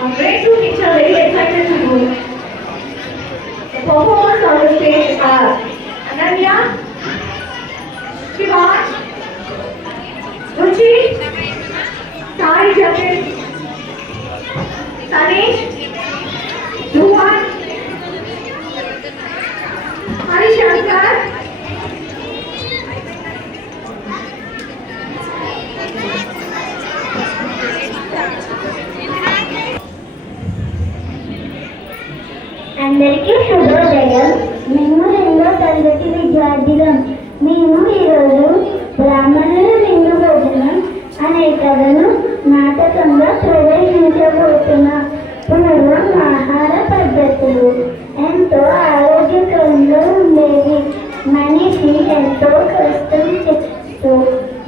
Great two kids are very excited to do. The performers on the stage are Ananya, Shivan, Ruchi, Sai Jatin, Sanesh, Luhan, Harishankar, అందరికీ శుభోదయం. మేము రెండో తరగతి విద్యార్థులం. మేము ఈరోజు బ్రాహ్మణుల విందు భోజనం అనే కథను నాటకంగా ప్రదర్శించబోతున్నాం. పూర్వం ఆహార పద్ధతులు ఎంతో ఆరోగ్యకరంగా ఉండేవి. మనిషి ఎంతో కష్టం చేస్తూ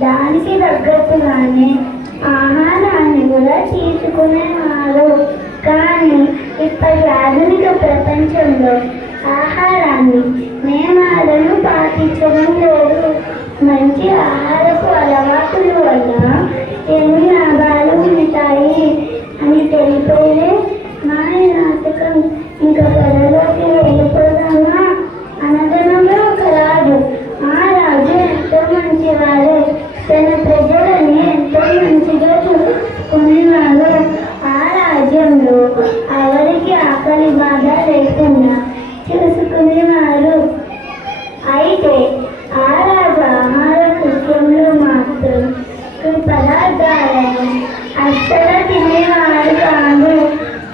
దానికి తగ్గట్టుగానే ఆహారాన్ని కూడా తీసుకునేవారు. కానీ ఇప్పటి ఆధునిక ప్రపంచంలో ఆహారాన్ని నియమాలను పాటించడం లేదు. మంచి ఆహారపు అలవాటుల వల్ల ఎన్ని లాభాలు ఉంటాయి అని తెలిపేదే మా నాటకం. ఇంకా కథలోకి వెళ్ళిపోదామా? అనగనగా ఒక రాజు. ఆ రాజు ఎంతో మంచివారు. తన ప్రజలని ఎంతో మంచిగా చూసుకునేవారు. ఆ రాజ్యంలో ఎవరికి ఆకలి బాధ లేకుండా చూసుకునేవారు. అయితే ఆ రాజు ఆహార విషయంలో మాత్రం పదార్థాలను అస్సలు తినేవారు కాదు.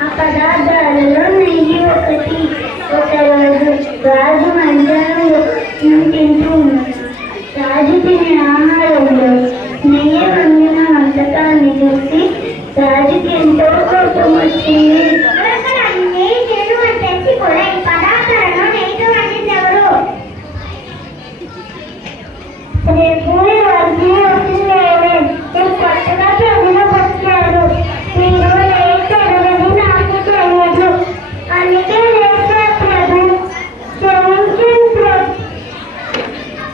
ఆ పదార్థాలలో నెయ్యి ఒకటి. ఒకరోజు రాజు మధ్యాహ్నం తింటూ ఉన్నాడు. రాజు తినే ఆహారంలో నెయ్యి వండిన వంటకాన్ని చూసి రాజుకి ఎంతో కోపం వచ్చింది.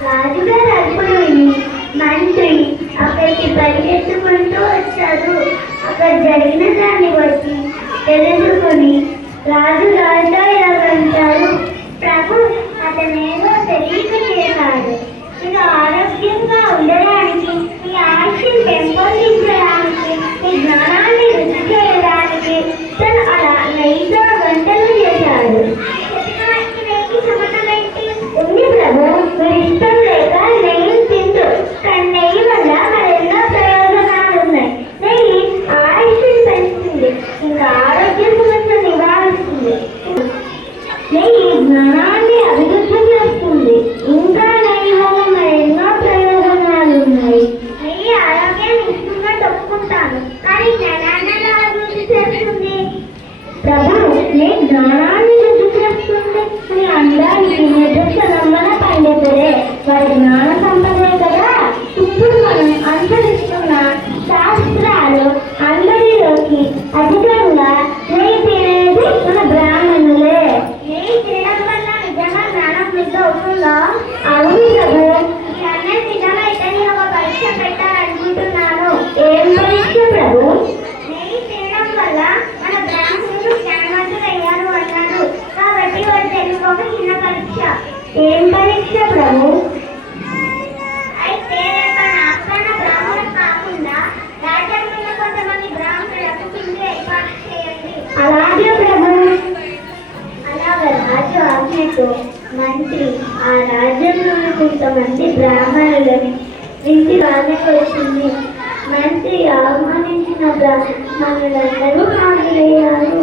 రాజుగారు అప్పుడు మంత్రి అక్కడికి పరిగెత్తుకుంటూ వచ్చారు. అక్కడ జరిగిన దాన్ని బట్టి తెలుసుకుని రాజు రాజారు. ప్రభు, అతనేదో తెలియక చేశాడు. ఇక ఆరోగ్యంగా ఉండడానికి, మీ ఆయుష్ని పెంపొందించడానికి, మీ జ్ఞానాన్ని రుచి చేయడానికి తను అలా నెయ్యితో వంటలు చేశాడు. ఉంది ప్రభు, మీరు ఇష్టం లేక నెయ్యి తింటూ, కానీ నెయ్యి వల్ల మరెన్నో ప్రయోజనాలు ఉన్నాయి. నెయ్యి ఆయుష్ని పెంచుతుంది, ఇంకా ఆరోగ్య సమస్య నివారిస్తుంది. నెయ్యి జ్ఞానాన్ని అభివృద్ధి చేస్తుంది. ఇంకా నెయ్యి వల్ల మరెన్నో ప్రయోజనాలు ఉన్నాయి. నెయ్యి ఆరోగ్యాన్ని ఇస్తున్నట్టు ఒప్పుకుంటాను, కానీ జ్ఞానాన్ని అభివృద్ధి చేస్తుంది. ప్రభు, నేను జ్ఞానాన్ని వృద్ధి చేస్తుంది అని అందరికీ నిర్దక్షణమ్మన పండితుడే వారి జ్ఞాన సంపదే కదా. ఇప్పుడు మనం అనుసరిస్తున్న శాస్త్రాలు అందరిలోకి అధికంగా నెయ్యి తినేది మన బ్రాహ్మణులే. నెయ్యి తినడం వల్ల నిజంగా జ్ఞానం వృద్ధి అవుతుందా? అవును ప్రభు. ఈ అన్నం నిజమైతే నేను ఒక పరీక్ష పెట్టాలనుకుంటున్నాను. ఏం పరీక్ష ప్రభు? నెయ్యి తినడం వల్ల మన బ్రాహ్మణులు జ్ఞానవంతులయ్యారు అన్నారు కాబట్టి వారు తెలుగు ఒక చిన్న పరీక్ష. ఏం పరీక్ష ప్రభు? అయితే నాకన్నా బ్రాహ్మణులు కాకుండా రాజ్యంలో కొంతమంది బ్రాహ్మణులకు పిండి ఏర్పాటు చేయండి. అలాగే ప్రభు. అలాగే రాజు ఆజ్ఞతో మంత్రి ఆ రాజ్యంలోని కొంతమంది బ్రాహ్మణులని ఇంటి రాజుకు వచ్చింది. మంత్రి ఆహ్వానించిన బ్రాహ్మణులందరూ హాజరయ్యారు.